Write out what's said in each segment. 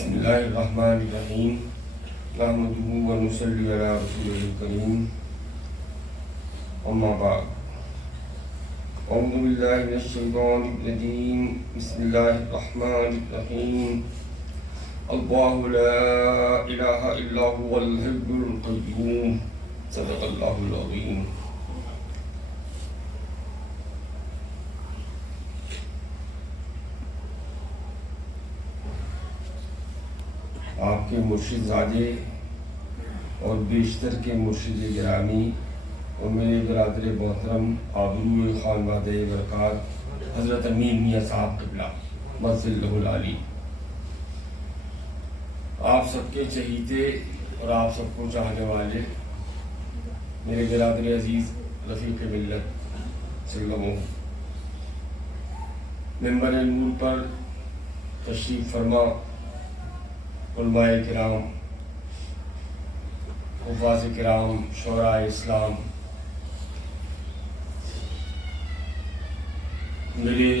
بسم اللہ الرحمن الرحیم نحمدہ و نصلی علی رسولہ الکریم اما بعد اعوذ باللہ من الشیطان الرجیم بسم اللہ الرحمن الرحیم اللہ لا الہ الا هو الحی القیوم صدق اللہ العظیم. آپ کے مرشد زادے اور بیشتر کے مرشد گرامی اور میرے برادر محترم آبرو خانوادہ برکات حضرت امین میاں صاحب قبلہ مظل العالی، آپ سب کے چہیتے اور آپ سب کو چاہنے والے میرے برادر عزیز رفیق ملت سلموں، ممبر نور پر تشریف فرما علماء کرام، حفاظ کرام، شعراء اسلام، میرے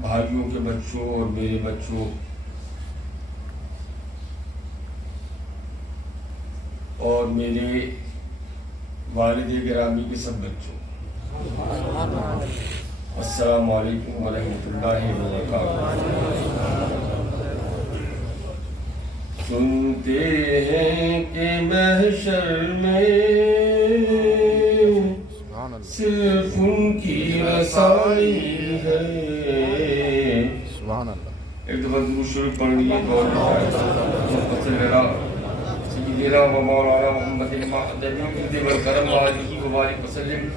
بھائیوں کے بچوں اور میرے بچوں اور میرے والد گرامی کے سب بچوں، السلام علیکم ورحمۃ اللہ وبرکاتہ. سنتے ہیں کہ محشر میں صرف ان کی رسائی ہے. ایک دفعہ درود شریف پڑھ لیے سیدنا و مولانا محمد المہدی والکرم علیہ وبارک وسلم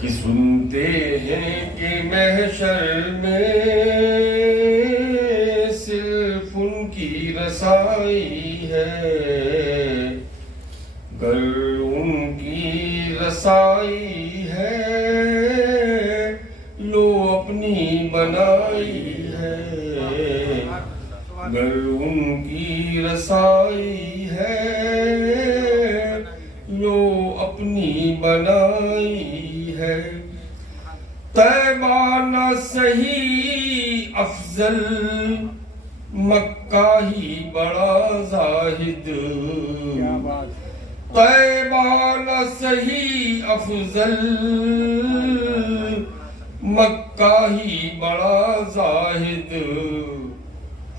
کہ سنتے ہیں کہ محشر میں صرف ان کی رسائی ہے، گر ان کی رسائی ہے لو اپنی بنائی ہے، گر ان کی رسائی ہے لو اپنی بنائی ہے. طیبہ نہ صحیح افضل مکہ ہی بڑا زاہد، طیبہ نہ صحیح افضل مکہ ہی بڑا زاہد.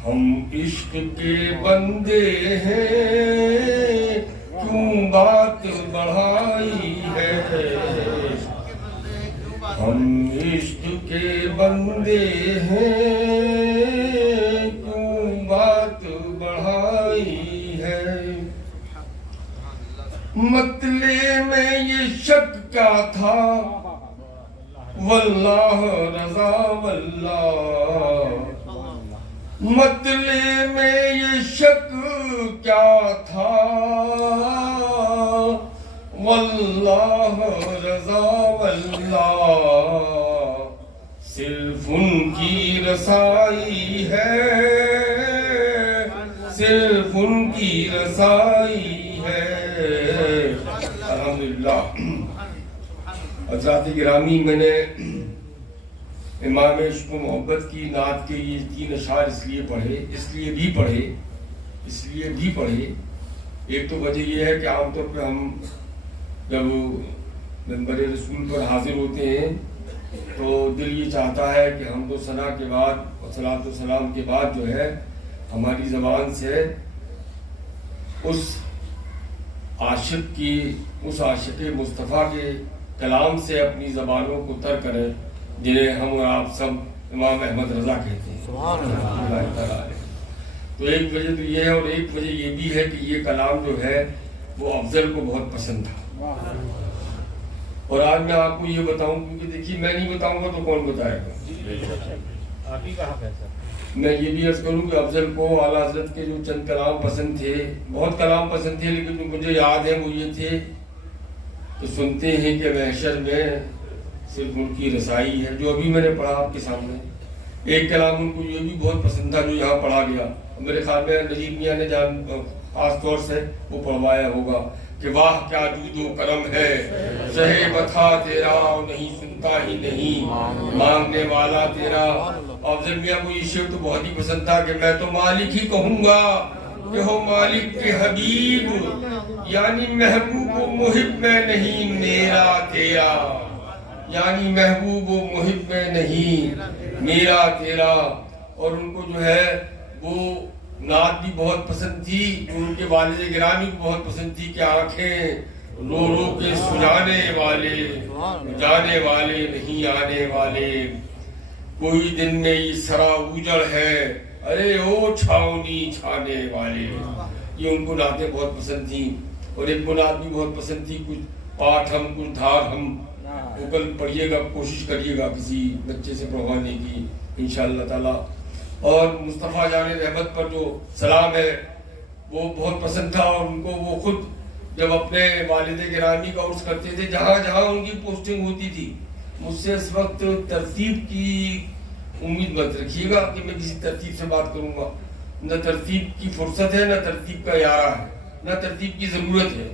ہم عشق کے بندے ہیں کیوں بات بڑھائی ہے، ہم عشق کے بندے ہیں کیوں بات بڑھائی ہے. مطلع میں یہ شک کیا تھا واللہ رضا واللہ، مطلع میں یہ شک کیا تھا واللہ رضا واللہ، صرف ان کی رسائی ہے، صرف ان کی رسائی ہے. الحمدللہ حضرات گرامی، میں نے امام عشق و محبت کی نعت کے یہ 3 اشعار اس لیے بھی پڑھے. ایک تو وجہ یہ ہے کہ عام طور پہ ہم جب منبر رسول پر حاضر ہوتے ہیں تو دل یہ چاہتا ہے کہ ہم تو ثنا کے بعد اور صلاۃ و سلام کے بعد جو ہے ہماری زبان سے اس عاشق مصطفیٰ کے کلام سے اپنی زبانوں کو تر کریں جنہیں ہم اور آپ سب امام احمد رضا کہتے ہیں. تو ایک وجہ تو یہ ہے، اور ایک وجہ یہ بھی ہے کہ یہ کلام جو ہے وہ افضل کو بہت پسند تھا. اور آج میں آپ کو یہ بتاؤں، کیونکہ دیکھیے میں نہیں بتاؤں گا تو کون بتائے گا. میں یہ بھی عرض کروں کہ افضل کو اعلیٰ حضرت کے جو چند کلام پسند تھے، بہت کلام پسند تھے، لیکن جو مجھے یاد ہے وہ یہ تھے تو سنتے ہیں کہ محشر میں صرف ان کی رسائی ہے، جو ابھی میں نے پڑھا آپ کے سامنے. ایک کلام ان کو یہ بھی بہت پسند تھا جو یہاں پڑھا گیا، میرے خیال میں نجیب میاں نے خاص طور سے وہ پڑھوایا ہوگا کہ واہ کیا جود و کرم ہے، شہ بتا تیرا نہیں سنتا ہی نہیں، مانگنے والا تیرا۔ افضل میاں کو یہ شعر تو بہت ہی پسند تھا کہ میں تو مالک ہی کہوں گا کہ ہو مالک کے حبیب، یعنی محبوب و محب میں نہیں میرا تیرا، یعنی محبوب و محب میں نہیں میرا تیرا۔ اور ان کو جو ہے وہ نعت بھی بہت پسند تھی، ان کے والد گرامی کو بہت پسند تھی کہ آنکھیں رو رو کے سجانے والے، جانے والے نہیں آنے والے، کوئی دن میں یہ سرا اجڑ ہے، ارے او چھاؤنی چھانے والے۔ یہ ان کو نعتیں بہت پسند تھیں۔ اور ایک کو نعت بھی بہت پسند تھی، کچھ پاٹھ ہم کچھ دھار ہم، وہ کل پڑھیے گا، کوشش کریے گا کسی بچے سے پڑھوانے کی انشاءاللہ تعالی۔ اور مصطفیٰ جان رحمت پر جو سلام ہے وہ بہت پسند تھا، اور ان کو وہ خود جب اپنے والد گرامی کا عرس کرتے تھے، جہاں جہاں ان کی پوسٹنگ ہوتی تھی، مجھ سے اس وقت ترتیب کی امید مت رکھیے گا کہ میں کسی ترتیب سے بات کروں گا، نہ ترتیب کی فرصت ہے، نہ ترتیب کا یارہ ہے، نہ ترتیب کی ضرورت ہے،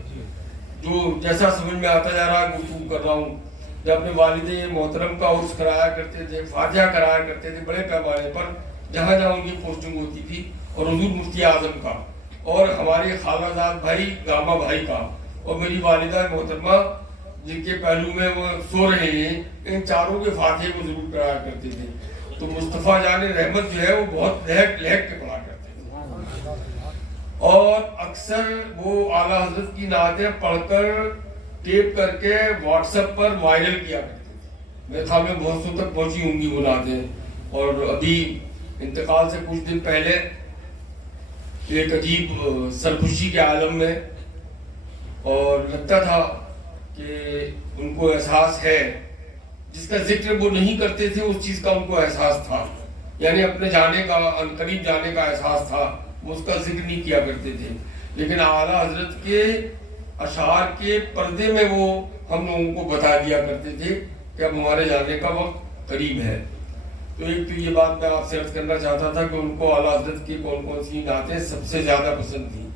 جو جیسا سمجھ میں آتا جا رہا ہے گفتگو کر رہا ہوں۔ جب اپنے والد محترم کا عرس کرایا کرتے تھے، فاتحہ کرایا کرتے تھے بڑے پیمانے پر، جہاں جہاں ان کی پوسٹنگ ہوتی تھی، اور حضور مفتی اعظم کا، اور ہمارے خالہ زاد بھائی گاما بھائی کا، اور میری والدہ محترمہ جن کے پہلو میں وہ سو رہے ہیں، ان چاروں کے فاتحے کو ضرور کرایا کرتے تھے۔ تو مصطفیٰ جان رحمت جو ہے وہ بہت لہک لہک کے پڑھا کرتے تھے، اور اکثر وہ اعلیٰ حضرت کی نعتیں پڑھ کر ٹیپ کر کے واٹس ایپ پر وائرل کیا کرتے تھے۔ میرے خیال میں بہت سو تک پہنچی ہوں گی وہ نعتیں۔ اور ابھی انتقال سے کچھ دن پہلے ایک عجیب سرخوشی کے عالم میں، اور لگتا تھا کہ ان کو احساس ہے، جس کا ذکر وہ نہیں کرتے تھے اس چیز کا ان کو احساس تھا، یعنی اپنے جانے کا، قریب جانے کا احساس تھا، وہ اس کا ذکر نہیں کیا کرتے تھے، لیکن اعلیٰ حضرت کے اشعار کے پردے میں وہ ہم لوگوں کو بتا دیا کرتے تھے کہ اب ہمارے جانے کا وقت قریب ہے۔ تو ایک تو یہ بات میں آپ سے عرض کرنا چاہتا تھا کہ ان کو اعلیٰ حضرت کی کون کون سی نعتیں سب سے زیادہ پسند تھیں۔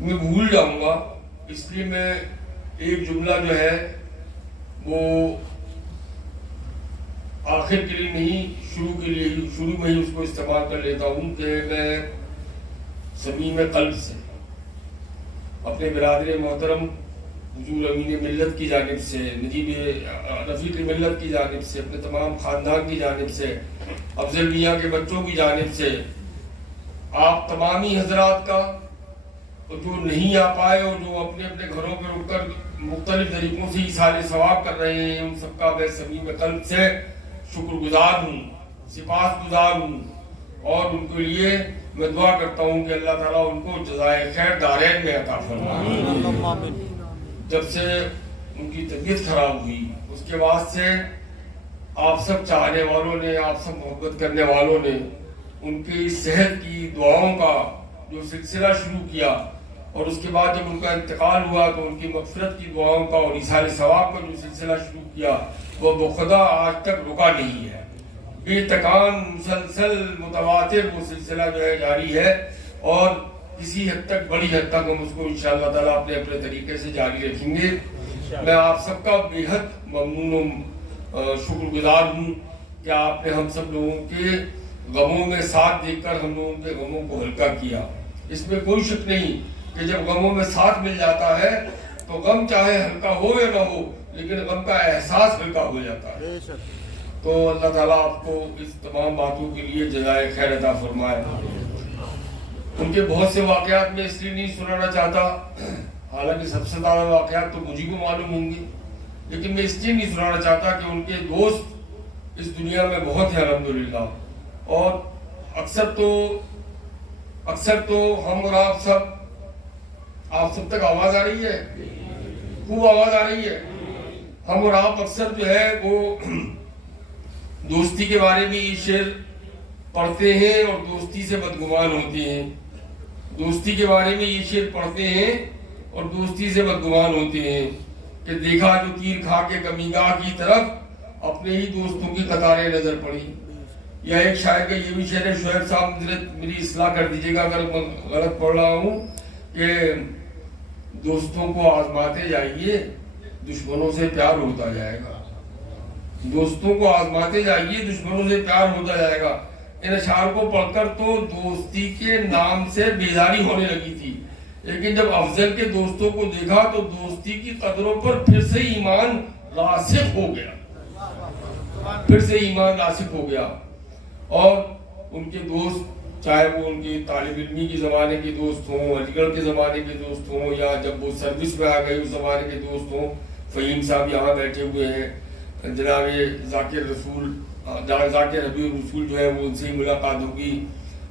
میں بھول جاؤں گا، اس لیے میں ایک جملہ جو ہے وہ آخر کے لیے نہیں، شروع میں ہی اس کو استعمال کر لیتا ہوں کہ میں صمیم قلب سے اپنے برادر محترم حضور امین ملت کی جانب سے، نجیب رفیق ملت کی جانب سے، اپنے تمام خاندان کی جانب سے، افضل میاں کے بچوں کی جانب سے، آپ تمامی حضرات کا، جو نہیں آ پائے اور جو اپنے اپنے گھروں پہ رک کر مختلف طریقوں سے ایصال ثواب کر رہے ہیں، ان سب کا میں صمیم قلب سے شکر گزار ہوں، سپاس گزار ہوں، اور ان کے لیے میں دعا کرتا ہوں کہ اللہ تعالیٰ ان کو جزائے خیر دارین میں عطا فرمائے۔ جب سے ان کی طبیعت خراب ہوئی، اس کے بعد سے آپ سب چاہنے والوں نے، آپ سب محبت کرنے والوں نے ان کی صحت کی دعاؤں کا جو سلسلہ شروع کیا، اور اس کے بعد جب ان کا انتقال ہوا تو ان کی مغفرت کی دعاؤں کا اور ایصال ثواب کا جو سلسلہ شروع کیا، وہ بخدا آج تک رکا نہیں ہے، بے تکان مسلسل متواتر وہ سلسلہ جو ہے جاری ہے، اور کسی حد تک، بڑی حد تک ہم اس کو انشاءاللہ تعالیٰ اپنے اپنے طریقے سے جاری رکھیں گے۔ میں آپ سب کا بے حد ممنون و شکر گزار ہوں کہ آپ نے ہم سب لوگوں کے غموں میں ساتھ دے کر ہم لوگوں کے غموں کو ہلکا کیا۔ اس میں کوئی شک نہیں کہ جب غموں میں ساتھ مل جاتا ہے تو غم چاہے ہلکا ہو یا نہ ہو، لیکن غم کا احساس ہلکا ہو جاتا ہے۔ تو اللہ تعالیٰ آپ کو اس تمام باتوں کے لیے جزائے خیر عطا فرمائے۔ ان کے بہت سے واقعات میں اس لیے نہیں سنانا چاہتا، حالانکہ سب سے زیادہ واقعات تو مجھے کو معلوم ہوں گے، لیکن میں اس لیے نہیں سنانا چاہتا کہ ان کے دوست اس دنیا میں بہت ہیں الحمدللہ، اور اکثر تو ہم اور آپ سب تک آواز آ رہی ہے، خوب آواز آ رہی ہے، ہم اور آپ اکثر جو ہے وہ دوستی کے بارے میں یہ شعر پڑھتے ہیں اور دوستی سے بدگمان ہوتے ہیں، دوستی کے بارے میں یہ شعر پڑھتے ہیں اور دوستی سے بدگمان ہوتے ہیں کہ دیکھا جو تیر کھا کے کمیگاہ کی طرف، اپنے ہی دوستوں کی قطاریں نظر پڑی، یا ایک شاعر کا یہ بھی شعر ہے، شعیب صاحب میری اصلاح کر دیجیے گا اگر میں غلط پڑھ رہا ہوں، کہ دوستوں کو آزماتے جائیے دشمنوں سے پیار ہوتا جائے گا، دوستوں کو آزماتے جائیے دشمنوں سے پیار ہوتا جائے گا۔ ان اشعار کو پڑھ کر تو دوستی کے نام سے بیداری ہونے لگی تھی، لیکن جب افضل کے دوستوں کو دیکھا تو دوستی کی قدروں پر پھر سے ایمان راسخ ہو گیا، پھر سے ایمان راسخ ہو گیا۔ اور ان کے دوست، چاہے وہ ان کے طالب علمی کے زمانے کے دوست ہوں، علی گڑھ کے زمانے کے دوست ہوں، یا جب وہ سروس میں آ گئے اس زمانے کے دوست ہوں، فہیم صاحب یہاں بیٹھے ہوئے ہیں، جناب ذاکر ربیع الرسول جو ہے وہ ان سے ہی ملاقات ہوگی،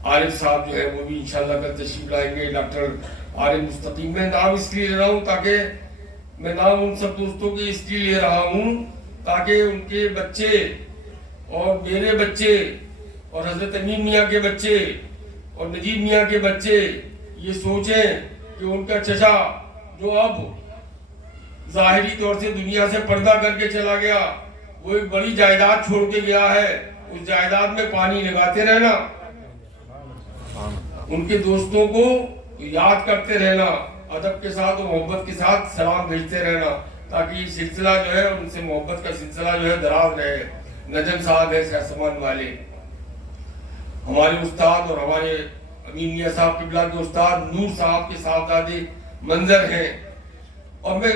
عارف صاحب جو ہے وہ بھی انشاءاللہ کل تشریف لائیں گے، ڈاکٹر عارف مستقیم۔ میں نام اس لیے لے رہا ہوں تاکہ میں نام ان سب دوستوں کے اس لیے لے رہا ہوں تاکہ ان کے بچے اور میرے بچے اور حضرت امین میاں کے بچے اور نجیب میاں کے بچے یہ سوچیں کہ ان کا چچا جو اب ظاہری طور سے دنیا سے پردہ کر کے چلا گیا، وہ ایک بڑی جائیداد چھوڑ کے گیا ہے، اس جائیداد میں پانی لگاتے رہنا، ان کے دوستوں کو یاد کرتے رہنا، ادب کے ساتھ اور محبت کے ساتھ سلام بھیجتے رہنا، تاکہ یہ سلسلہ جو ہے ان سے محبت کا سلسلہ جو ہے دراز رہے۔ نجم صاحب ہے سہسمان والے، ہمارے استاد اور ہمارے امین میاں صاحب قبلہ کے استاد نور صاحب کے صاحبزادے منظر ہیں، اور میں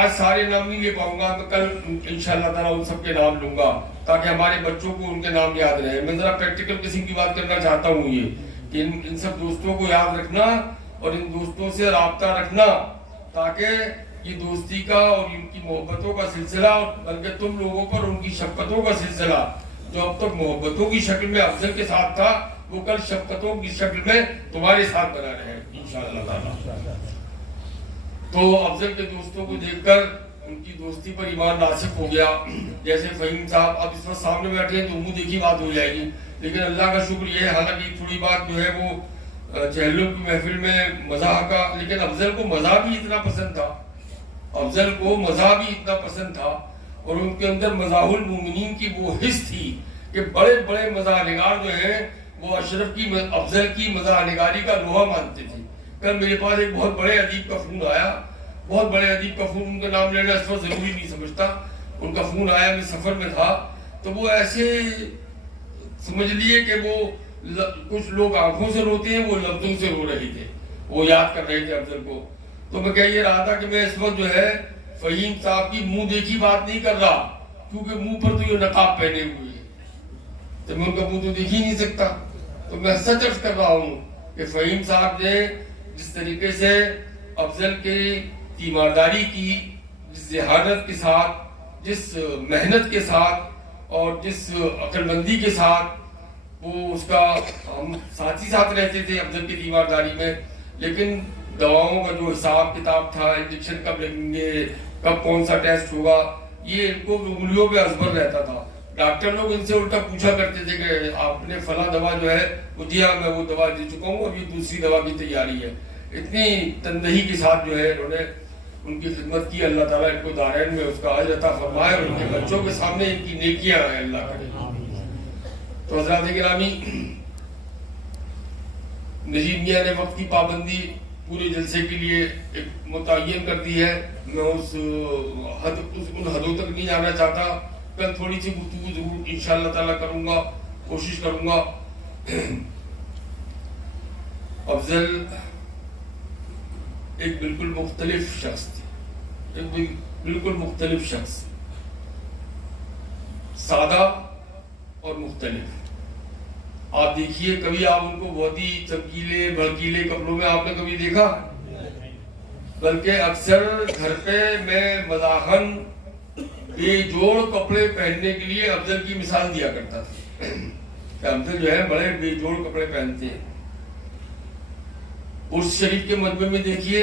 آج سارے نام نہیں لے پاؤں گا، میں کل انشاءاللہ تعالیٰ ان سب کے نام لوں گا تاکہ ہمارے بچوں کو ان کے نام یاد رہے۔ میں ذرا پریکٹیکل قسم کی بات کرنا چاہتا ہوں، یہ کہ ان سب دوستوں کو یاد رکھنا اور ان دوستوں سے رابطہ رکھنا، تاکہ یہ دوستی کا اور ان کی محبتوں کا سلسلہ، بلکہ تم لوگوں پر ان کی شفقتوں کا سلسلہ جو اب تک محبتوں کی شکل میں افضل کے ساتھ تھا، وہ کل شفقتوں کی شکل میں تمہارے ساتھ بنا رہے انشاءاللہ تعالیٰ۔ تو افضل کے دوستوں کو دیکھ کر ان کی دوستی پر ایمان راسخ ہو گیا۔ جیسے فہیم صاحب اب اس وقت سامنے بیٹھے ہیں تو منہ دیکھی بات ہو جائے گی، لیکن اللہ کا شکر یہ ہے، حالانکہ تھوڑی بات جو ہے وہ چہلوں کی محفل میں مزاح کا، لیکن افضل کو مزاح بھی اتنا پسند تھا، افضل کو مزاح بھی اتنا پسند تھا، اور ان کے اندر مزاح المومنین کی وہ حص تھی کہ بڑے بڑے مزاح نگار جو ہیں وہ اشرف کی افضل کی مزاح نگاری کا لوہا مانتے تھے۔ کل میرے پاس ایک بہت بڑے ادیب کا فون آیا، بہت بڑے ادیب کا فون، ان کا نام لینا اس وقت ضروری نہیں سمجھتا، ان کا فون آیا، میں سفر میں تھا، تو وہ ایسے سمجھ لیے کہ وہ کچھ لوگ آنکھوں سے روتے ہیں، وہ لفظوں سے رو رہے تھے، وہ یاد کر رہے تھے افضل کو۔ تو میں کہہ یہ رہا تھا کہ میں اس وقت جو ہے فہیم صاحب کی منہ دیکھی بات نہیں کر رہا، کیونکہ منہ پر تو یہ نقاب پہنے ہوئے ہیں تو میں ان کا منہ تو دیکھ ہی نہیں سکتا، تو میں سچ عرض کر رہا ہوں کہ فہیم صاحب نے جس طریقے سے افضل کی تیمارداری کی، جس ذہانت کے ساتھ، جس محنت کے ساتھ اور جس عقل مندی کے ساتھ وہ اس کا، ہم ساتھ ہی ساتھ رہتے تھے افضل کی تیمارداری میں، لیکن دواؤں کا جو حساب کتاب تھا، انجیکشن کب لگیں گے، کب کون سا ٹیسٹ ہوگا، یہ ان کو انگلیوں پہ ازبر رہتا تھا۔ ڈاکٹر لوگ ان سے الٹا پوچھا کرتے تھے کہ آپ نے فلاں دوا جو ہے وہ دیا، میں وہ دوا دے چکا ہوں، ابھی دوسری دوا کی تیاری ہے۔ اتنی تندہی کے ساتھ جو ہے انہوں نے ان کی خدمت کی، اللہ تعالیٰ ان کو دارین میں اس کا اجر عطا فرمائے، اور ان کے بچوں کے سامنے ان کی نیکیاں ہیں اللہ کرے۔ تو حضرات گرامی، نجیب میاں نے وقت کی پابندی پورے جلسے کے لیے ایک متعین کر دی ہے، میں ان حدوں تک نہیں جانا چاہتا، کل تھوڑی سی گفتگو ضرور انشاءاللہ تعالیٰ کروں گا، کوشش کروں گا۔ افضل ایک بالکل مختلف شخص تھے، ایک بالکل مختلف شخص، سادہ اور مختلف۔ آپ دیکھیے، کبھی آپ ان کو بہت ہی چمکیلے بھڑکیلے کپڑوں میں آپ نے کبھی دیکھا؟ بلکہ اکثر گھر پہ میں مزاحن بے جوڑ کپڑے پہننے کے لیے افضل کی مثال دیا کرتا تھا کہ افضل جو ہے بڑے بے جوڑ کپڑے پہنتے ہیں۔ اس شریف کے مجمع میں دیکھیے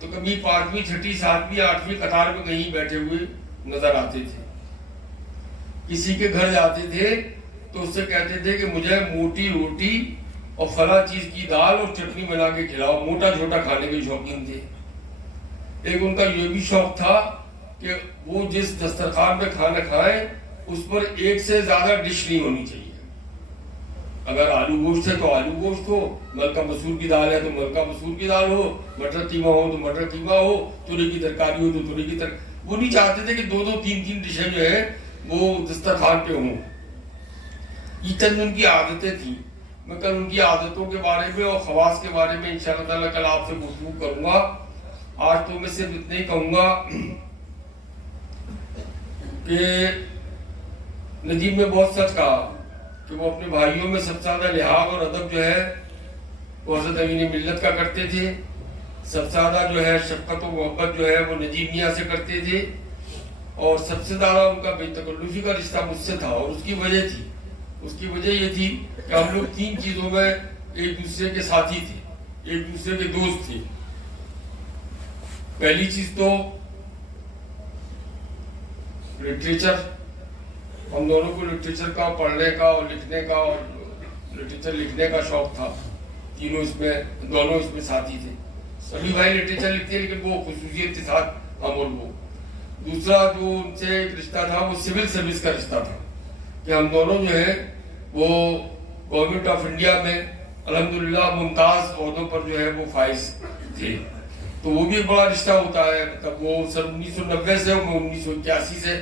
تو کبھی 5ویں 6ٹھی 7ویں 8ویں قطار میں کہیں بیٹھے ہوئے نظر آتے تھے۔ کسی کے گھر جاتے تھے تو اس سے کہتے تھے کہ مجھے موٹی روٹی اور فلاں چیز کی دال اور چٹنی بنا کے کھلاؤ، موٹا چھوٹا کھانے کے شوقین تھے۔ ایک ان کا یہ بھی شوق تھا کہ وہ جس دسترخوان پہ کھانا کھائیں اس پر ایک سے زیادہ ڈش نہیں ہونی چاہیے. اگر آلو گوشت ہے تو آلو گوشت ہو، ملکہ مسور کی دال ہے تو ملکہ مسور کی دال ہو، مٹر قیمہ ہو تو مٹر قیمہ ہو، تورے کی ترکاری ہو تو تورے کی ترکاری. وہ نہیں چاہتے تھے کہ دو دو تین تین ڈشیں جو ہے وہ دسترخوان پہ ہوں. یہ چند ان کی عادتیں تھیں. میں کل ان کی عادتوں کے بارے میں اور خواص کے بارے میں انشاءاللہ تعالیٰ کل آپ سے گفتگو کروں گا. آج تو میں صرف اتنا ہی کہوں گا کہ نجیب نے بہت سچ کہا کہ وہ اپنے بھائیوں میں سب سے زیادہ لحاظ اور ادب جو ہے وہ حضرت امین ملت کا کرتے تھے. سب سے زیادہ جو ہے شفقت و محبت جو ہے وہ نجیب میاں سے کرتے تھے. اور سب سے زیادہ ان کا بے تکلفی کا رشتہ مجھ سے تھا. اور اس کی وجہ تھی، اس کی وجہ یہ تھی کہ ہم لوگ تین چیزوں میں ایک دوسرے کے ساتھی تھے، ایک دوسرے کے دوست تھے. پہلی چیز تو لٹریچر. ہم دونوں کو لٹریچر کا پڑھنے کا اور لکھنے کا اور لٹریچر لکھنے کا شوق تھا. تینوں اس میں، دونوں اس میں ساتھی تھے. سبھی بھائی لٹریچر لکھتے ہیں لیکن وہ خصوصیت کے ساتھ ہم اور وہ. دوسرا جو ان سے ایک رشتہ تھا وہ سول سروس کا رشتہ تھا کہ ہم دونوں جو ہیں وہ گورنمنٹ آف انڈیا میں الحمدللہ ممتاز عہدوں پر جو ہے وہ فائز تھے. تو وہ بھی ایک بڑا رشتہ ہوتا ہے. تب وہ سن 1990 سے، میں 1981 سے،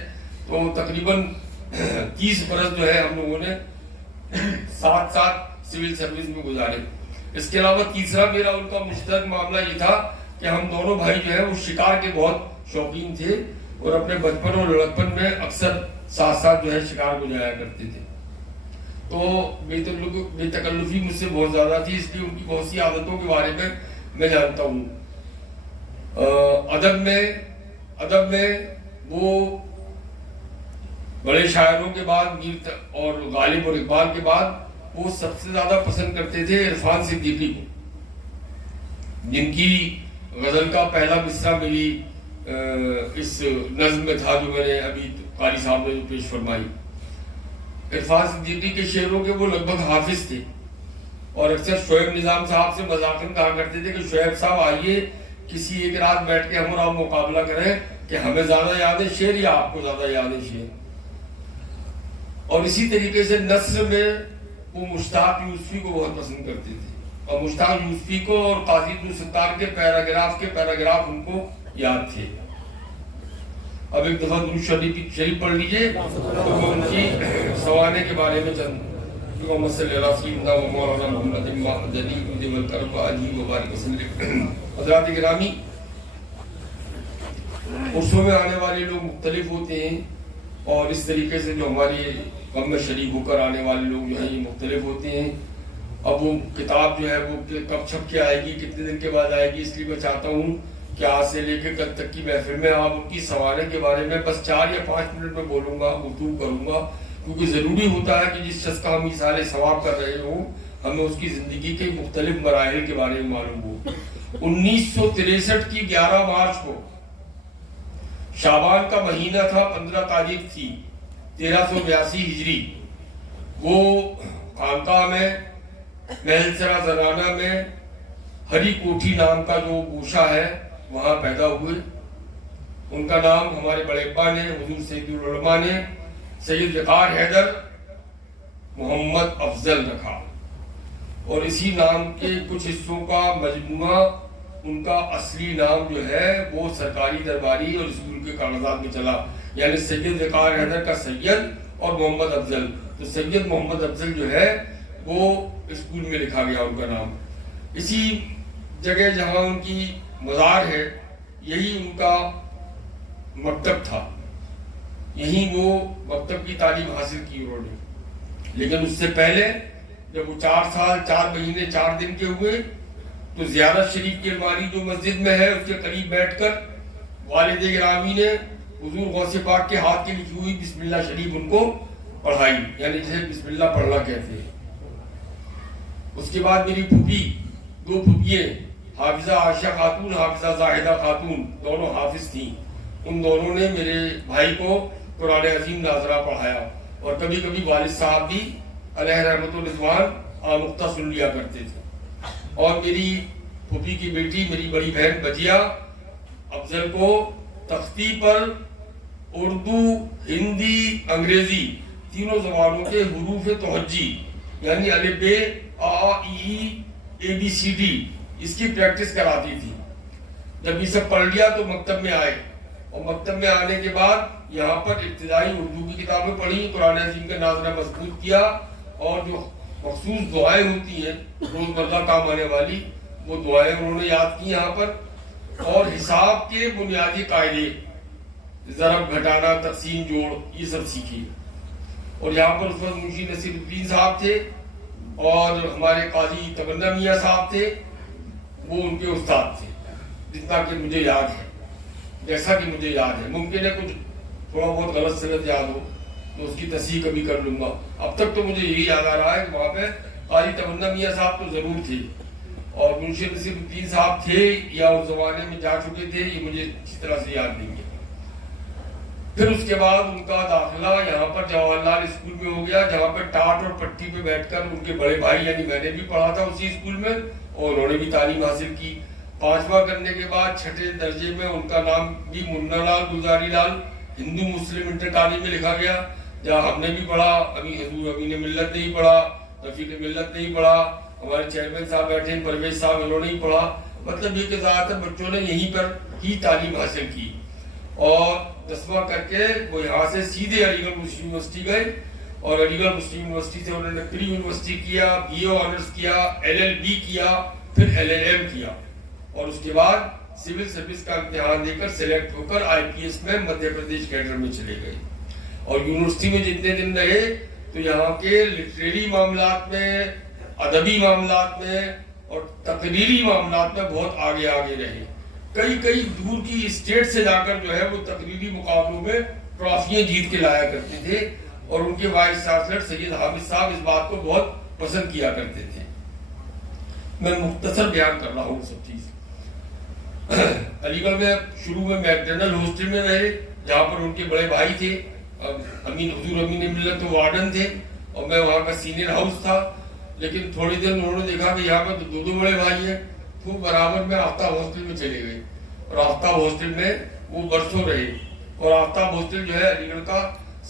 تو تقریباً 30 برس جو ہے ہم لوگوں نے ساتھ ساتھ سول سروس میں گزارے. اس کے علاوہ تیسرا میرا ان کا مشترک معاملہ یہ تھا کہ ہم دونوں بھائی جو ہیں وہ شکار کے بہت شوقین تھے اور اپنے بچپن اور لڑکپن میں اکثر ساتھ ساتھ جو ہے شکار کو جایا کرتے تھے. تو بے تکلفی مجھ سے بہت زیادہ تھی، اس لیے ان کی بہت سی عادتوں کے بارے میں جانتا ہوں. ادب میں وہ بڑے شاعروں کے بعد میر اور غالب اور اقبال کے بعد وہ سب سے زیادہ پسند کرتے تھے عرفان صدیقی کو، جن کی غزل کا پہلا مصرع میری اس نظم میں تھا جو میں نے ابھی قاری صاحب نے جو پیش فرمائی. عرفان صدیقی کے شعروں کے وہ لگ بھگ حافظ تھے اور اکثر شعیب نظام صاحب سے مذاقن کہا کرتے تھے کہ شعیب صاحب آئیے کسی ایک رات بیٹھ کے ہم اور آپ مقابلہ کریں کہ ہمیں زیادہ یاد ہے شعر یا آپ کو زیادہ یاد ہے شعر. اور اسی طریقے سے نثر میں وہ مشتاق یوسفی کو بہت پسند کرتے تھے اور مشتاق یوسفی کو اور قاضی عبد الستار کے پیراگراف ان کو یاد تھے. اب ایک دفعہ درود شریف پڑھ لیجئے تو وہ ان کی سوانے کے بارے میں چند اللہم صلی علی سیدنا و مولانا محمد جلیل والکرم علیہ وبارک وسلم. حضرات گرامی، عرصوں میں آنے والے لوگ مختلف ہوتے ہیں اور اس طریقے سے جو ہمارے غم میں شریک ہو کر آنے والے لوگ جو ہیں یہ مختلف ہوتے ہیں. اب وہ کتاب جو ہے وہ کب چھپ کے آئے گی، کتنے دن کے بعد آئے گی، اس لیے میں چاہتا ہوں کہ آج سے لے کے کل تک کی محفل میں آپ ان کی سوارے کے بارے میں بس 4 یا 5 منٹ میں بولوں گا، گفتگو کروں گا، کیونکہ ضروری ہوتا ہے کہ جس شخص کا ہم اثار ثواب کر رہے ہوں ہمیں اس کی زندگی کے مختلف مراحل کے بارے میں معلوم ہو. 1963 کی 11 مارچ کو شعبان کا مہینہ تھا، 15 تاریخ تھی 1382 ہجری. وہ خانقاہ میں محل سرا زنانہ میں ہری کوٹھی نام کا جو گوشہ ہے وہاں پیدا ہوئے. ان کا نام ہمارے بڑے ابا نے حضور سید العلماء نے سید وقار حیدر محمد افضل رکھا اور اسی نام کے کچھ حصوں کا مجموعہ ان کا اصلی نام جو ہے وہ سرکاری درباری اور اسکول کے کاغذات میں چلا، یعنی سید وقار حیدر کا سید اور محمد افضل. تو سید محمد افضل جو ہے وہ اسکول میں لکھا گیا ان کا نام. اسی جگہ جہاں ان کی مزار ہے یہی ان کا مکتب تھا، یہیں وہ مکتب کی تعلیم حاصل کی انہوں نے. لیکن اس سے پہلے جب وہ 4 سال 4 مہینے 4 دن کے ہوئے تو زیارت شریف کی الماری جو مسجد میں ہے اس کے قریب بیٹھ کر والد گرامی نے حضور غوث پاک کے ہاتھ کی لکھی ہوئی بسم اللہ شریف ان کو پڑھائی، یعنی جسے بسم اللہ پڑھنا کہتے ہیں. اس کے بعد میری پھوپھی، 2 پھوپھییں، حافظہ عائشہ خاتون، حافظہ زاہدہ خاتون، دونوں حافظ تھیں. ان دونوں نے میرے بھائی کو قرآن عظیم ناظرہ پڑھایا اور کبھی کبھی والد صاحب بھی علیہ رحمت و رضوان آموختہ سن لیا کرتے تھے. اور میری پھوپھی کی بیٹی میری بڑی بہن بجیا افضل کو تختی پر اردو، ہندی، انگریزی تینوں زبانوں کے حروف توجی یعنی الف ب آ ای اے بی سی ڈی اس کی پریکٹس کراتی تھی۔ جب یہ سب پڑھ لیا تو مکتب میں آئے، اور مکتب میں آنے کے بعد یہاں پر ابتدائی اردو کی کتابیں پڑھی، قرآن عظیم کا ناظرہ مضبوط کیا، اور جو مخصوص دعائیں ہوتی ہیں روزمرہ کام آنے والی وہ دعائیں انہوں نے یاد کی یہاں پر، اور حساب کے بنیادی قاعدے ضرب، گھٹانا، تقسیم، جوڑ یہ سب سیکھی۔ اور یہاں پر اس وقت منشی نصیر الدین صاحب تھے اور ہمارے قاضی تمنا میاں صاحب تھے، وہ ان کے استاد تھے جتنا کہ مجھے یاد ہے، جیسا کہ مجھے یاد ہے۔ ممکن ہے کچھ تھوڑا بہت غلط سند یاد ہو تو اس کی تصحیح کبھی کر لوں گا۔ اب تک تو مجھے یہی یاد آ رہا ہے کہ وہاں پہ قاضی تمنا میاں صاحب تو ضرور تھے، اور منشی نصیر الدین صاحب تھے یا اس زمانے میں جا چکے تھے یہ مجھے اچھی طرح سے یاد نہیں ہے۔ پھر اس کے بعد ان کا داخلہ یہاں پر جواہر لال اسکول میں ہو گیا، جہاں پہ ٹاٹ اور پٹی پہ بیٹھ کر ان کے بڑے بھائی یعنی میں نے بھی پڑھا تھا اسی اسکول میں، اور انہوں نے بھی تعلیم حاصل کی۔ 5واں کرنے کے بعد 6 درجے میں ان کا نام بھی منا لال گلزاری لال ہندو مسلم انٹر کالج میں لکھا گیا، جہاں ہم نے بھی پڑھا، ابھی حضور امین ملت نے ہی پڑھا، رفیق ملت نے ہی پڑھا، ہمارے چیئرمین صاحب بیٹھے ہیں پرویز صاحب انہوں نے ہی پڑھا۔ مطلب یہ کہ زیادہ تر بچوں نے یہیں پر ہی تعلیم حاصل کی، اور 10واں کر کے وہ یہاں سے سیدھے علی گڑھ مسلم یونیورسٹی گئے، اور علی گڑھ مسلم یونیورسٹی سے انہوں نے پری یونیورسٹی کیا، بی اے آنرز کیا، LLB کیا، پھر LLM کیا، اور اس کے بعد سول سروس کا امتحان دے کر سلیکٹ ہو کر IPS میں مدھیہ پردیش کیڈر میں چلے گئے۔ اور یونیورسٹی میں جتنے دن رہے تو یہاں کے لٹریری معاملات میں، ادبی معاملات میں اور تقریری معاملات میں بہت آگے رہے۔ کئی دور کی اسٹیٹ سے جا کر جو ہے وہ تقریری مقابلوں میں ٹرافیاں جیت کے لایا کرتے تھے، اور ان کے وائس چانسلر سید حامد صاحب اس بات کو بہت پسند کیا کرتے تھے۔ میں مختصر بیان کر رہا ہوں سب چیز۔ علی گڑھ میں شروع میں میکڈنل ہاسٹل میں رہے، جہاں پر ان کے بڑے بھائی تھے، حضور امین ملت تو وارڈن تھے، اور میں وہاں کا سینئر ہاؤس تھا۔ لیکن تھوڑے دن انہوں نے دیکھا کہ یہاں پر دو بڑے بھائی ہیں، خوب برابر میں آفتاب ہاسٹل میں چلے گئے، اور آفتاب ہاسٹل میں وہ برسوں رہے، اور آفتاب ہاسٹل جو ہے علی گڑھ کا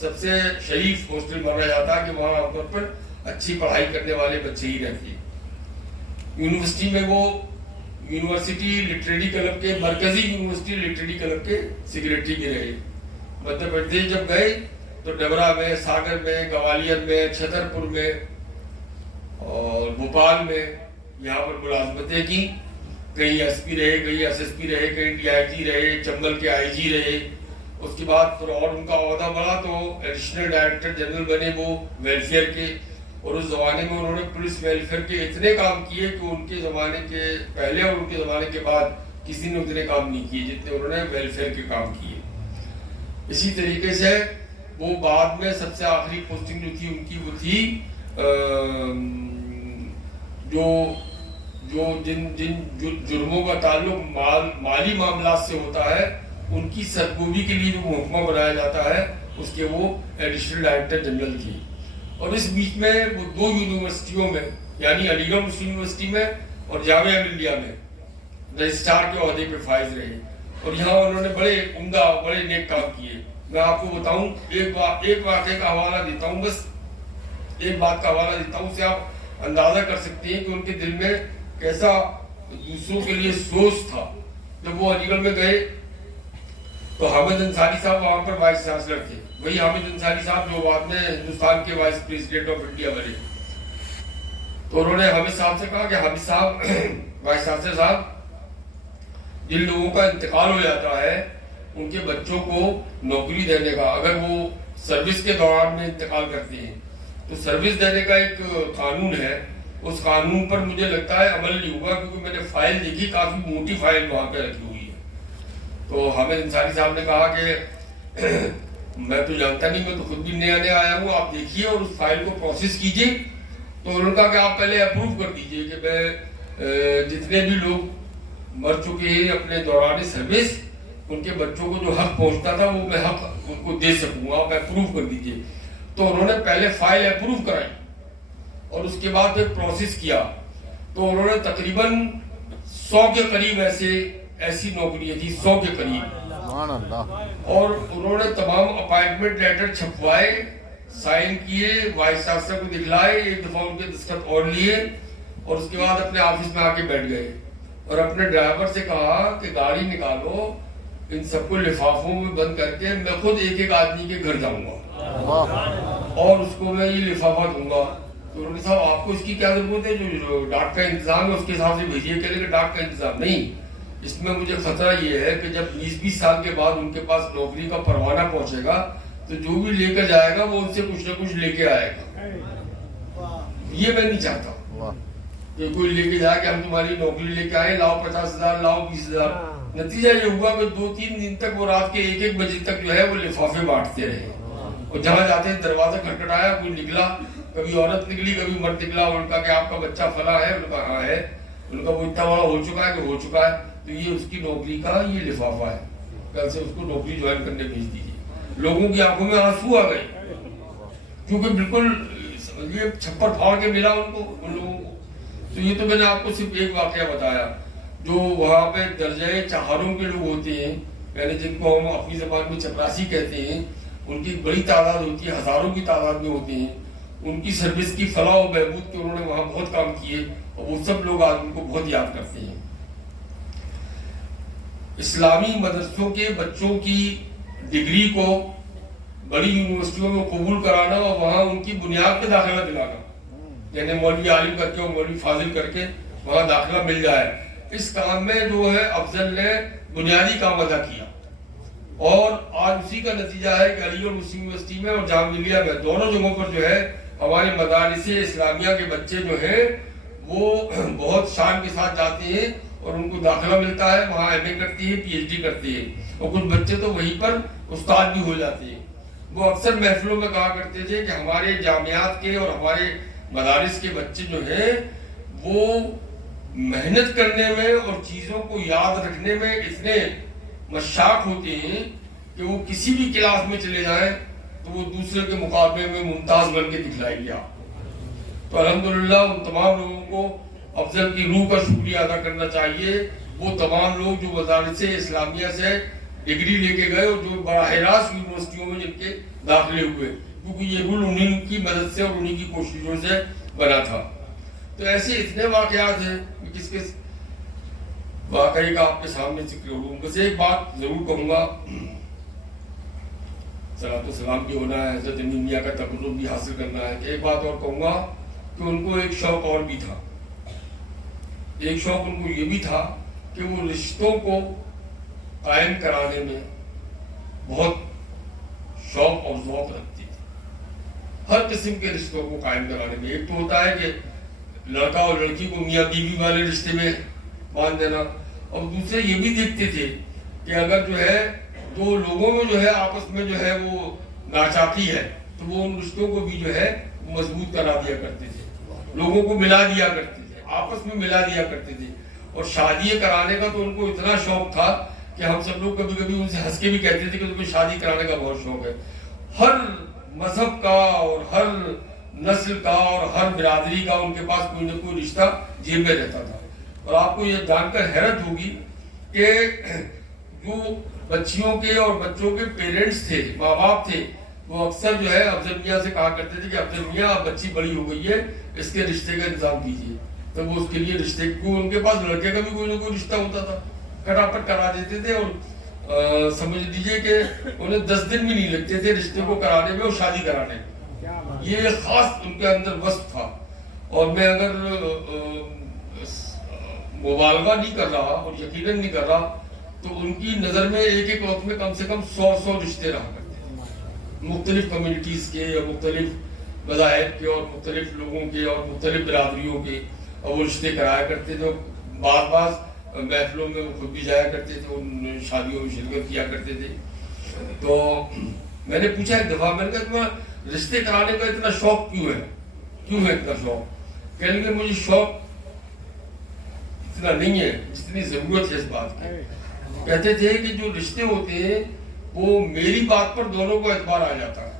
سب سے شریف ہاسٹل مانا جاتا ہے کہ وہاں عام طور پر اچھی پڑھائی کرنے والے بچے ہی رہتے ہیں۔ یونیورسٹی میں وہ یونیورسٹی لٹریری کلب کے، مرکزی یونیورسٹی لٹریری کلب کے سیکریٹری بھی رہے۔ مدھیہ پردیش جب گئے تو ڈبرا میں، ساگر میں، گوالیر میں، چھترپور میں اور بھوپال میں یہاں پر ملازمتیں کی، کئی ایس پی رہے، کئی SSP رہے، کئی DIG رہے، چنبل کے IG رہے۔ اس کے بعد پھر اور ان کا عہدہ بڑھا تو ایڈیشنل ڈائریکٹر جنرل بنے وہ ویلفیئر کے، اور اس زمانے میں انہوں نے پولیس ویلفیئر کے اتنے کام کیے کہ ان کے زمانے کے پہلے اور ان کے زمانے کے بعد کسی نے اتنے کام نہیں کیے جتنے انہوں نے ویلفیئر کے کام کیے۔ اسی طریقے سے وہ بعد میں سب سے آخری پوسٹنگ جو تھی ان کی وہ تھی جو جن جرموں کا تعلق مالی معاملات سے ہوتا ہے ان کی سرگوبی کے لیے جو محکمہ بنایا جاتا ہے اس کے وہ ایڈیشنل ڈائریکٹر جنرل تھی۔ اور اس بیچ میں وہ 2 یونیورسٹیوں میں یعنی علی گڑھ مسلم یونیورسٹی میں اور جامعہ ملیہ میں رجسٹرار کے عہدے پہ فائز رہے، اور یہاں انہوں نے بڑے عمدہ بڑے نیک کام کیے۔ میں آپ کو بتاؤں ایک واقعے کا حوالہ دیتا ہوں، بس ایک بات کا حوالہ دیتا ہوں، اس سے آپ اندازہ کر سکتے ہیں کہ ان کے دل میں کیسا دوسروں کے لیے سوچ تھا۔ جب وہ علی گڑھ میں گئے تو حامد انصاری صاحب وہاں پر وائس چانسلر تھے، وہی حامد انصاری صاحب جو بعد میں ہندوستان کے وائس پریزیڈنٹ آف انڈیا بنے۔ تو انہوں نے حامد صاحب سے کہا کہ حامد صاحب، وائس چانسلر صاحب، جن لوگوں کا انتقال ہو جاتا ہے ان کے بچوں کو نوکری دینے کا، اگر وہ سروس کے دوران میں انتقال کرتے ہیں تو سروس دینے کا ایک قانون ہے، اس قانون پر مجھے لگتا ہے عمل نہیں ہوا، کیونکہ میں نے فائل دیکھی، کافی موٹی فائل وہاں پہ رکھی ہوئی ہے۔ تو حامد انصاری صاحب نے کہا کہ میں تو جانتا نہیں، میں تو خود بھی نیا آیا ہوں، آپ دیکھیے اور اس فائل کو پروسیس کیجیے۔ تو انہوں نے کہا کہ آپ پہلے اپروو کر دیجیے کہ میں جتنے بھی لوگ مر چکے ہیں اپنے دوران سروس ان کے بچوں کو جو حق پہنچتا تھا وہ میں حق ان کو دے سکوں، آپ اپروو کر دیجیے۔ تو انہوں نے پہلے فائل اپروو کرائی اور اس کے بعد پھر پروسیس کیا، تو انہوں نے تقریباً 100 کے قریب ایسی نوکریاں تھی، 100 کے قریب، اور انہوں نے تمام اپائنٹمنٹ لیٹر چھپوائے، سائن کیے، وائس چانسلر کو دکھلائے، ایک دفعہ ان کے دستخط اور لیے، اور اس کے بعد اپنے آفس میں آ کے بیٹھ گئے اور اپنے ڈرائیور سے کہا کہ گاڑی نکالو، ان سب کو لفافوں میں بند کر کے میں خود ایک ایک آدمی کے گھر جاؤں گا اور اس کو میں یہ لفافہ دوں گا۔ تو انہوں نے صاحب آپ کو اس کی کیا ضرورت ہے، جو ڈاک کا انتظام ہے اس کے حساب سے بھیجیے۔ کہنے کہ ڈاک کا انتظام نہیں، اس میں مجھے خطرہ یہ ہے کہ جب 20-20 سال کے بعد ان کے پاس نوکری کا پروانہ پہنچے گا تو جو بھی لے کر جائے گا وہ ان سے کچھ نہ کچھ لے کے آئے گا۔ یہ میں نہیں چاہتا کہ کوئی لے کے جائے کہ ہم تمہاری نوکری لے کے آئے، لاؤ 50,000 لاؤ 20,000۔ نتیجہ یہ ہوا کہ 2-3 دن تک وہ رات کے 1-1 بجے تک جو ہے وہ لفافے بانٹتے رہے، اور جہاں جاتے ہیں دروازہ کھٹکھٹایا، کوئی نکلا، کبھی عورت نکلی کبھی مرد نکلا، ان کا کہ آپ کا بچہ فلاں ہے، ان کا ہاں ہے، ان کا وہ اتنا بڑا ہو چکا ہے کہ ہو چکا ہے، تو یہ اس کی نوکری کا یہ لفافہ ہے، کل سے اس کو نوکری جوائن کرنے بھیج دیجیے۔ لوگوں کی آنکھوں میں آنسو آ گئے کیونکہ بالکل یہ چھپر پھاڑ کے ملا ان کو، ان لوگوں کو۔ تو یہ تو میں نے آپ کو صرف ایک واقعہ بتایا۔ جو وہاں پہ درجۂ چہاروں کے لوگ ہوتے ہیں، یعنی جن کو ہم اپنی زبان میں چپراسی کہتے ہیں، ان کی بڑی تعداد ہوتی ہے، ہزاروں کی تعداد میں ہوتے ہیں، ان کی سروس کی فلاح و بہبود کے انہوں نے وہاں بہت کام کیے، اور وہ سب لوگ آج ان کو بہت یاد کرتے ہیں۔ اسلامی مدرسوں کے بچوں کی ڈگری کو بڑی یونیورسٹیوں میں قبول کرانا اور وہاں ان کی بنیاد پہ داخلہ دلانا، یعنی مولوی عالم کر کے اور مولوی فاضل کر کے وہاں داخلہ مل جائے، اس کام میں جو ہے افضل نے بنیادی کام ادا کیا، اور آج اسی کا نتیجہ ہے کہ علی گڑھ مسلم یونیورسٹی میں اور جامعہ ملیہ میں دونوں جگہوں پر جو ہے ہمارے مدارس اسلامیہ کے بچے جو ہیں وہ بہت شان کے ساتھ جاتے ہیں اور ان کو داخلہ ملتا ہے، وہاں ایم اے کرتی ہے، پی ایچ ڈی کرتی ہے، اور کچھ بچے تو وہیں پر استاد بھی ہو جاتے ہیں۔ وہ اکثر محفلوں میں کہا کرتے تھے کہ ہمارے جامعات کے اور ہمارے مدارس کے بچے جو ہیں وہ محنت کرنے میں اور چیزوں کو یاد رکھنے میں اتنے مشاق ہوتے ہیں کہ وہ کسی بھی کلاس میں چلے جائیں تو وہ دوسرے کے مقابلے میں ممتاز بن کے دکھلائیں گے آپ کو۔ تو الحمدللہ ان تمام لوگوں کو افضل کی روح کا شکریہ ادا کرنا چاہیے، وہ تمام لوگ جو مدارس اسلامیہ سے ڈگری لے کے گئے اور جو براہ راست یونیورسٹیوں میں جن کے داخلے ہوئے، کیونکہ یہ رول انہیں کی مدد سے اور انہیں کی کوششوں سے بنا تھا۔ تو ایسے اتنے واقعات ہیں، کس کس واقعی کا آپ کے سامنے ذکر کروں۔ بس ایک بات ضرور کہوں گا، صلاۃ و سلام بھی ہونا ہے، حضرت امین میاں کا تقرب بھی حاصل کرنا ہے، ایک بات اور کہوں گا کہ ان کو ایک شوق اور بھی تھا، ایک شوق ان کو یہ بھی تھا کہ وہ رشتوں کو قائم کرانے میں بہت شوق اور ذوق رکھتی تھی، ہر قسم کے رشتوں کو قائم کرانے میں۔ ایک تو ہوتا ہے کہ لڑکا اور لڑکی کو میاں بیوی والے رشتے میں باندھ دینا، اور دوسرے یہ بھی دیکھتے تھے کہ اگر جو ہے دو لوگوں میں جو ہے آپس میں جو ہے وہ ناچاکی ہے تو وہ ان رشتوں کو بھی جو ہے مضبوط کرا دیا کرتے تھے، لوگوں کو ملا دیا کرتے تھے، آپس میں ملا دیا کرتے تھے۔ اور شادی کرانے کا تو ان کو اتنا شوق تھا کہ ہم سب لوگ کبھی کبھی ان سے ہنس کے بھی کہتے تھے کہ تمہیں شادی کرانے کا بہت شوق ہے۔ ہر مذہب کا اور ہر نسل کا اور ہر برادری کا ان کے پاس کوئی نہ کوئی رشتہ جیب میں رہتا تھا۔ اور آپ کو یہ جان کر حیرت ہوگی کہ جو بچیوں کے اور بچوں کے پیرنٹس تھے، ماں باپ تھے، وہ اکثر جو ہے افضل میاں سے کہا کرتے تھے کہ افضل میاں اب بچی بڑی ہو گئی ہے، اس کے رشتے کا انتظام کیجیے۔ تو وہ اس کے لیے رشتے کو، ان کے پاس لڑکے کا بھی کوئی نہ کوئی رشتہ ہوتا تھا، کٹاپٹ کرا دیتے تھے، اور سمجھ لیجیے کہ انہیں 10 دن بھی نہیں لگتے تھے رشتے کو کرانے میں اور شادی کرانے میں۔ یہ خاص ان کے اندر وصف تھا، اور میں اگر مبالغہ نہیں کر رہا اور یقیناً نہیں کر رہا تو ان کی نظر میں ایک ایک وقت میں کم سے کم 100 رشتے رہا کرتے تھے، مختلف کمیونٹیز کے اور مختلف مذاہب کے اور مختلف لوگوں کے اور مختلف برادریوں کے، اور وہ رشتے کرایا کرتے تھے۔ بعض محفلوں میں وہ خود بھی جایا کرتے تھے، ان شادیوں میں شرکت کیا کرتے تھے۔ تو میں نے پوچھا ایک دفعہ، میں نے کہا تمہیں رشتے کرانے کا اتنا شوق کیوں ہے اتنا شوق؟ کہنے لگے مجھے شوق اتنا نہیں ہے جتنی ضرورت ہے اس بات کی۔ کہتے تھے کہ جو رشتے ہوتے ہیں وہ میری بات پر دونوں کو اعتبار آ جاتا ہے،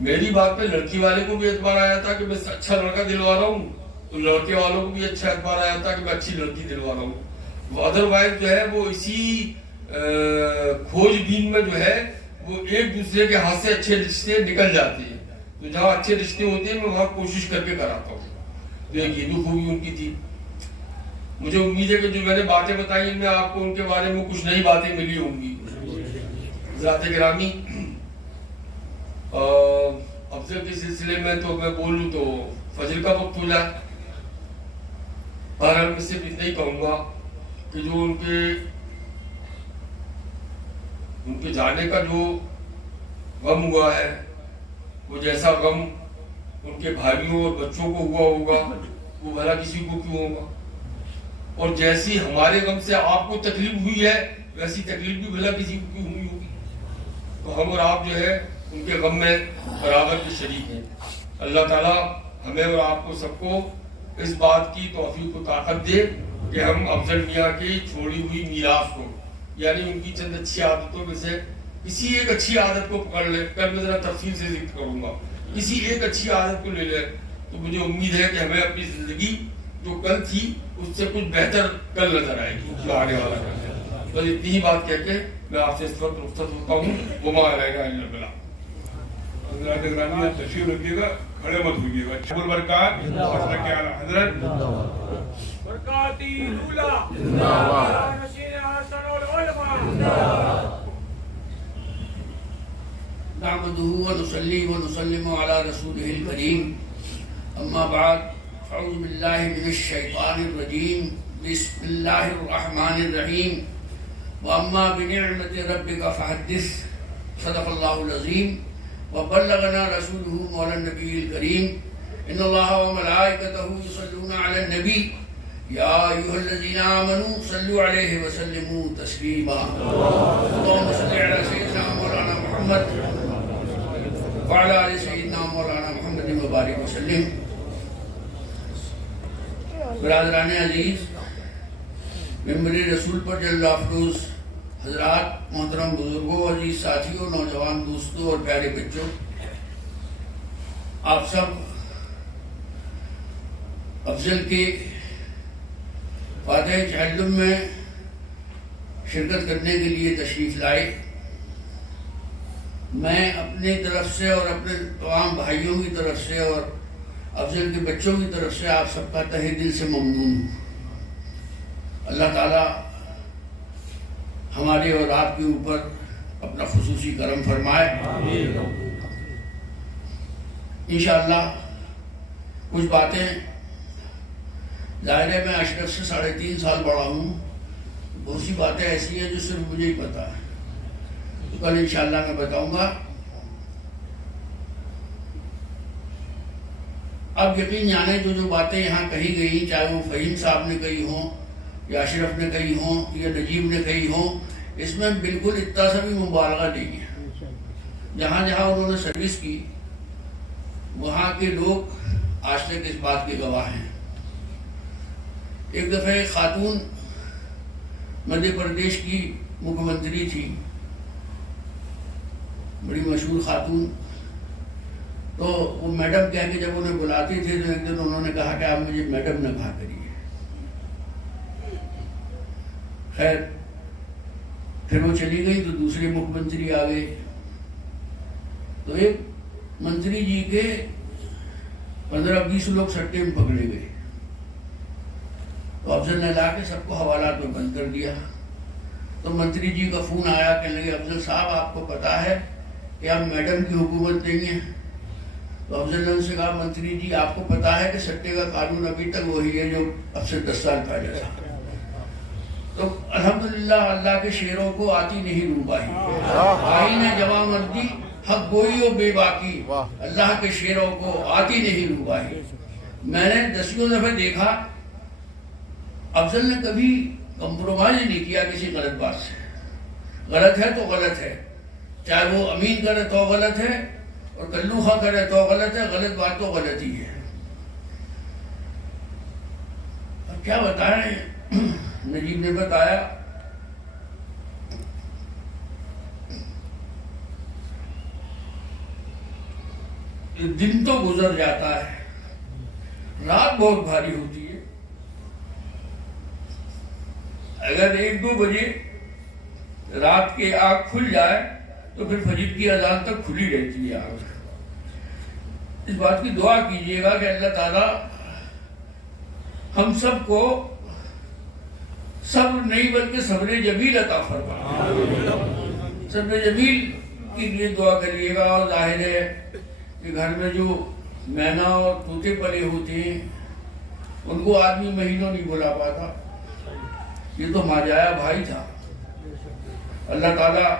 میری بات پہ لڑکی والے کو بھی اعتبار آ جاتا کہ میں اچھا لڑکا دلوا رہا ہوں، تو لڑکے والوں کو بھی اچھا اعتبار آ جاتا کہ میں اچھی لڑکی دلوا رہا ہوں۔ ادروائز جو ہے وہ اسی کھوج بین میں جو ہے وہ ایک دوسرے کے ہاتھ سے اچھے رشتے نکل جاتے ہیں. تو جہاں اچھے رشتے ہوتے ہیں میں وہاں کوشش کر کے کراتا ہوں. تو ایک یہ بھی خوبی ان کی تھی. مجھے امید ہے کہ جو میں نے باتیں بتائی ان میں آپ کو ان کے بارے میں کچھ نئی باتیں ملی ہوں گی. ذات گرامی، افضل کے سلسلے میں تو میں بول لوں تو فجر کا وقت ہو جائے. بہرحال میں صرف اتنا ہی کہوں گا کہ جو ان کے جانے کا جو غم ہوا ہے وہ جیسا غم ان کے بھائیوں اور بچوں کو ہوا ہوگا وہ بھلا کسی کو کیوں ہوگا. اور جیسی ہمارے غم سے آپ کو تکلیف ہوئی ہے ویسی تکلیف بھی بھلا کسی کو کیوں ہوئی ہوگی. تو ہم اور آپ جو ہے ان کے غم میں برابر کے شریک ہیں. اللہ تعالیٰ ہمیں اور آپ کو سب کو اس بات کی توفیق و طاقت دے کہ ہم افضل میاں کی چھوڑی ہوئی میراث کو، یعنی ان کی چند اچھی عادتوں میں سے کسی ایک اچھی عادت کو پکڑ لے. کل میں ذرا تفصیل سے ذکر کروں گا. کسی ایک اچھی عادت کو لے لے تو مجھے امید ہے کہ ہمیں اپنی زندگی جو کل تھی اس سے کچھ بہتر کل نظر آئے گی جو آنے والا کل ہے. بس اتنی ہی بات کہہ کے میں آپ سے اس وقت رخصت ہوتا ہوں. وما علینا الا البلاغ. حضرات گرامی آپ تشریف رکھیے گا، کھڑے مت ہوئیے گا. شب البرکات حضرت برکاتی دولا زندہ باد نشین حسن العلماء. نعبده ونصلي ونسلم على رسوله الكريم. اما بعد، اعوذ بالله من الشيطان الرجيم. بسم الله الرحمن الرحيم. واما بنعمة ربك فحدث. صدق الله العظيم. وبلغنا رسوله مولا النبي الكريم. ان الله وملائكته يصلون على النبي يا ايها الذين امنوا صلوا عليه وسلموا تسليما. اللهم صل على سيدنا مولانا محمد وعلى آل سیدنا مولانا محمد مبارک وسلم. برادران عزیز، ممبر رسول پر جل افروز حضرات، محترم بزرگوں، عزیز ساتھیوں، نوجوان دوستوں اور پیارے بچوں، آپ سب افضل کے فاتح چہلم میں شرکت کرنے کے لیے تشریف لائے. میں اپنے طرف سے اور اپنے تمام بھائیوں کی طرف سے اور افضل کے بچوں کی طرف سے آپ سب کا تہہ دل سے ممنون ہوں. اللہ تعالیٰ ہمارے اور آپ کے اوپر اپنا خصوصی کرم فرمائے. انشاءاللہ کچھ باتیں، ظاہر ہے میں اشرف سے 3.5 سال بڑا ہوں، بہت سی باتیں ایسی ہیں جو صرف مجھے ہی پتا ہے. کل انشاءاللہ میں بتاؤں گا. اب یقین جانے جو باتیں یہاں کہی گئی، چاہے وہ فہیم صاحب نے کہی ہوں یا اشرف نے کہی ہوں یا نجیب نے کہی ہوں، اس میں بالکل اتنا سا بھی مبالغہ نہیں ہے. جہاں جہاں انہوں نے سروس کی وہاں کے لوگ آج تک اس بات کے گواہ ہیں. ایک دفعہ ایک خاتون مدھیہ پردیش کی مکھیہ منتری تھی، بڑی مشہور خاتون. تو وہ میڈم کہہ کے جب انہیں بلاتی تھے تو ایک دن انہوں نے کہا کہ آپ مجھے میڈم نہ کہا کریے. خیر پھر وہ چلی گئی تو دوسرے مکھیہ منتری آ گئے. تو ایک منتری جی کے 15-20 لوگ سٹے میں پکڑے گئے. تو افضل نے لا کے سب کو حوالات میں بند کر دیا. تو منتری جی کا فون آیا، کہنے لگے افضل صاحب آپ کو پتا ہے کہ آپ میڈم کی حکومت دیں گے؟ تو افضل نے ان سے کہا منتری جی آپ کو پتا ہے کہ سٹے کا قانون ابھی تک وہی ہے جو اب سے 10 سال پہلے تھا. تو الحمدللہ اللہ کے شیروں کو آتی نہیں روباہی، آئین جوان مردی حق گوئی و بے باکی. اللہ کے شیروں کو آتی نہیں روباہی. میں نے 10 دفعہ دیکھا افضل نے کبھی کمپرومائز نہیں کیا کسی غلط بات سے. غلط ہے تو غلط ہے، چاہے وہ امین کرے تو غلط ہے اور کلو خواہ کرے تو غلط ہے. غلط بات تو غلط ہی ہے. اب کیا بتائیں، نجیب نے بتایا دن تو گزر جاتا ہے، رات بہت بھاری ہوتی ہے. اگر 1-2 بجے رات کے آنکھ کھل جائے تو پھر فجر کی اذان تک کھلی رہتی ہے آنکھ. اس بات کی دعا کیجیے گا کہ اللہ تعالیٰ ہم سب کو صبر نہیں بلکہ صبر جمیل عطا فرمائے. صبر جمیل کے لیے دعا کریے گا. اور ظاہر ہے کہ گھر میں جو مینا اور طوطے پلے ہوتے ہیں ان کو آدمی مہینوں نہیں بلا پاتا. یہ تو ماجایا بھائی تھا. اللہ تعالیٰ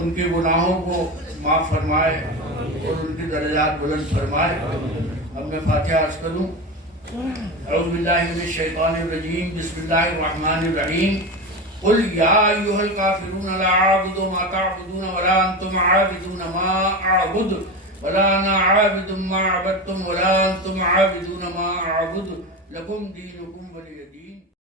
ان کے گناہوں کو معاف فرمائے اور ان کے درجات بلند فرمائے. اب میں فاتحہ عرض کروں. اعوذ باللہ من الشیطان الرجیم. بسم اللہ الرحمن الرحیم. قل یا ایھا الکافرون لا اعبد ما تعبدون ولا انتم عابدون ما اعبد ولا انا عابد ما عبدتم ولا انتم عابدون ما اعبد لکم دینکم ولی دین.